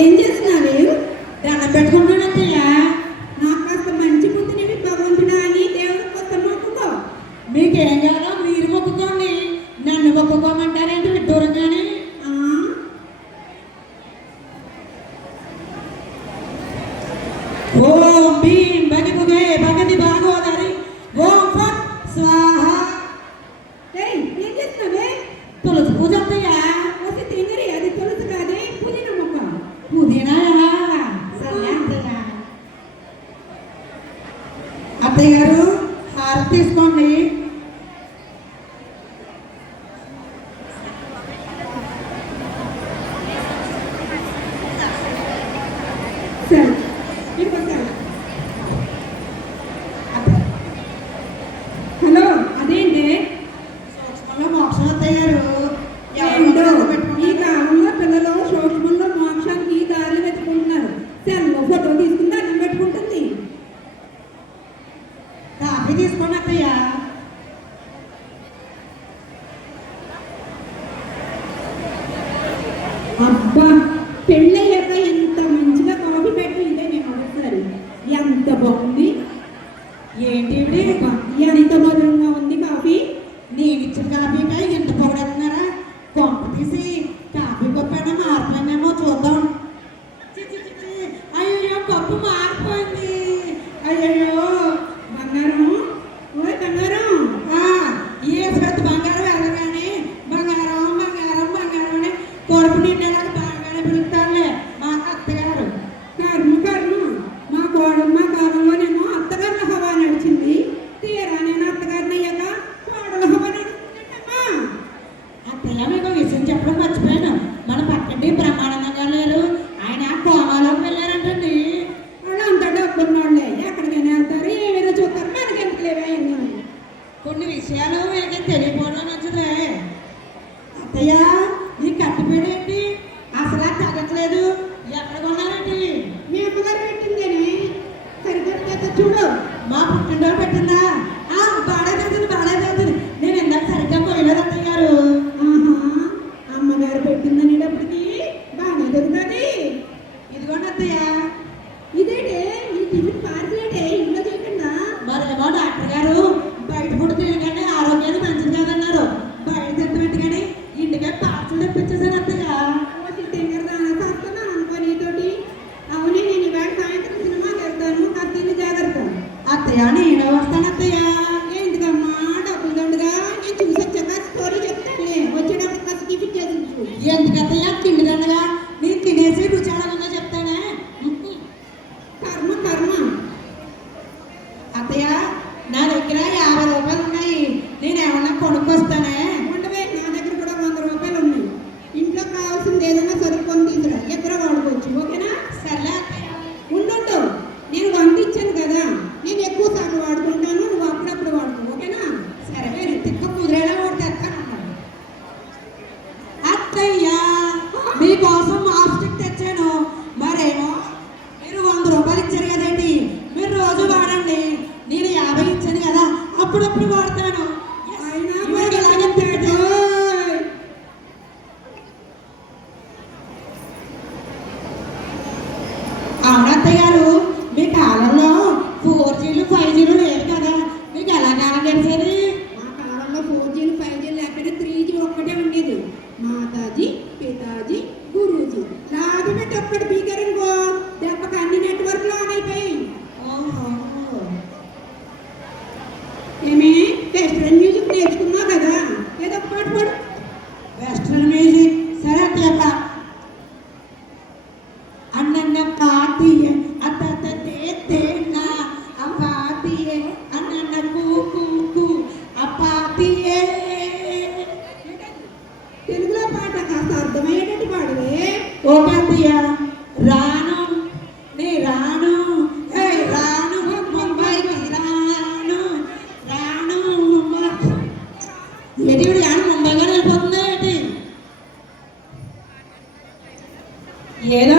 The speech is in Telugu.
ఏం చేస్తున్నావు? దండం పెట్టుకుంటున్నా అత్తయ్య. నాకు కాస్త మంచి బుద్ధిని భగవంతుడా అని దేవుడు కొత్త మొక్కుకో. మీకేం కావాలో మీరు మొక్కుకోండి, నన్ను మొక్కుకోమంటారేంటి విడ్డూరంగానే? ఓం భీం భగిభుగే భగతి భాగోదరి ఓం ఫట్ స్వాహ. ఏం చేస్తున్నావే? తులసి పూజ అత్తయ్య. వస్తే తింగరి, అది తులసి కాదే, పుదీనా మొక్క. పుదీనా సరే అత్తయ్య. అత్తయ్య గారు హారతి తీసుకోండి. సరే ఇంకోసారి. హలో, అదేంటి? సూక్ష్మంలో మోక్షం అత్తయ్య గారు. ఏంటో ఈ కాలంలో పిల్లలు సూక్ష్మంలో మోక్షానికి ఈ దారిలో వెతుకుంటున్నారు. సెల్లో ఫోటో తీసుకుని అన్నం పెట్టుకుంటుంది. కాఫీ తీసుకోండి అత్తయ్య. అబ్బా, పెళ్ళయ్యాక ఎంత మంచిగా కాఫీ పెట్టి ఇదే నేను ఒకసారి. ఎంత బాగుంది. ఏంటి ఎంత మధురంగా ఉంది కాఫీ. నేను ఇచ్చిన కాఫీపై ఎంత పొగడుతున్నారా? కొంప తీసి కాఫీ కప్పైనా మారిపోయిందేమో చూద్దాం. అయ్యో కప్పు మారిపోయింది. అయ్యో బంగారం, ఓయ్ బంగారం. ఏ పెద్ద బంగారం వెళ్ళగానే బంగారం బంగారం బంగారం అని కొడుకు నిండేలాగా బాగానే పిలుస్తానులే మా అత్తగారు. కర్మ కర్మ. మా కాలంలోనేమో అత్తగారుల హవా నడిచింది. తీరా నేను అత్తగారిని అయ్యాక కోడల హవా నడుస్తుందమ్మా. అత్తయ్య మీకు విషయం చెప్పడం మర్చిపోయాను. మన పక్కండి బ్రహ్మానందంగా లేరు, ఆయన కోమాలోకి వెళ్ళారంటండి. వాళ్ళు అంత డబ్బున్నోళ్ళే, ఎక్కడికైనా వెళ్తారు, ఏమైనా చూస్తారు, మనకెందుకు లేవే అన్నీ. కొన్ని విషయాలు వీళ్ళకి తెలియకపోవడం నచ్చదే. అత్తయ్య ఈ కట్టిపేడు ఏంటి? అసలు తగ్గట్లేదు. ఎక్కడ కొన్నారండి? మీ అమ్మగారు పెట్టిందేనే. సరిగ్గా చూడు. మా పుట్టినరోజు పెట్టిందా? బాగా చదువుతుంది. నేను ఇందాక సరిగ్గా పోయలేదు అత్తయ్య గారు. ఆహా, అమ్మగారు పెట్టిందనేటప్పటికి బాగానే దొరుకుతుంది. ఇదిగోండి అత్తయ్య. ఇదేంటే ఈ టిఫిన్ పార్సలేటే ఇంట్లో చేయకుండా? మరేమో డాక్టర్ గారు బయట ఫుడ్ తినగానే ఆరోగ్యానికి మంచిది కాదన్నారు. బయట తింటే కానీ ఇంటికే పార్సల్ తెప్పించేసాను అత్తయ్య. అవునే, నేను ఇవాళ సాయంత్రం సినిమాకి వెళ్తాను. కత్తిని జాగ్రత్త. అత్తయ్య నేను వస్తాను అత్తయ్య. ఎందుకమ్మా డబ్బులు దండుగా? నేను చూసి వచ్చాక స్టోరీ చెప్తానులే. వచ్చేటప్పుడు కాస్త టిఫిన్ చేసి ఎందుకత్తయ్య తిండి దండగా? నేను తినేసి రుచి అడగంగా చెప్తానే. కర్మ కర్మ. అత్తయ్య నా దగ్గర 50 రూపాయలు ఉన్నాయి. నేను ఏమన్నా కొనుక్కొస్తానే. ఉండవే, నా దగ్గర కూడా 100 రూపాయలు ఉన్నాయి. ఇంట్లో కావాల్సింది ఏదైనా సరుకొని తీసుకురా, ఇద్దరు వాడుకోవచ్చు. ఓకేనా? సర్లే అత్తయ్య. ఉండు, నేను 100 ఇచ్చాను కదా, నేను ఎక్కువ సార్లు వాడుకుంటాను, నువ్వు అప్పుడప్పుడు వాడుకో. ఓకేనా? సరే తిక్క కుదిరేలా ఒకటి తెస్తానమ్మా. అత్తయ్య మీకోసం మాస్టిక్ తెచ్చాను. మరేమో మీరు 100 రూపాయలు ఇచ్చారు కదండి, మీరు రోజు వాడండి. నేను 50 ఇచ్చాను కదా, అప్పుడప్పుడు వాడతాను. అయినా ఇవాళ ఇలాగే తింటాడు. అవును అత్తయ్య గారు, మీ కాలంలో 4Gలు 5Gలు లేదు కదా, మీకు ఎలా కాలం గడిచేది? మా కాలంలో 4Gలు 5Gలు లేకపోతే 3G ఒక్కటే ఉండేది. మాతాజీ, పితాజీ, గురూజీ. రాజు పెట్టి ఒక్కటి బీకరింగో దెబ్బకి అన్ని నెట్వర్క్లు ఆన్ అయిపోయాయి. ఓహో, ఏమి వెస్ట్రన్ మ్యూజిక్ నేర్చుకున్నావు కదా, ఏదో ఒక పాట పాడు. వెస్ట్రన్ మ్యూజిక్ సరే అత్తయ్య. అన్నన్న పాతియే అత్త తేనా అపాతియే అన్నన్న కూకు అపాతియే. తెలుగులో పాట కాస్త అర్థమయ్యేటట్టు పాడవే. ఓకే అత్తయ్య. రాను నే రాను, రాను ముంబైకి రాను, రాను ఏంటి ఇప్పుడు యాను ముంబైగా వెళ్ళిపోతుందా ఏంటి? ఏదో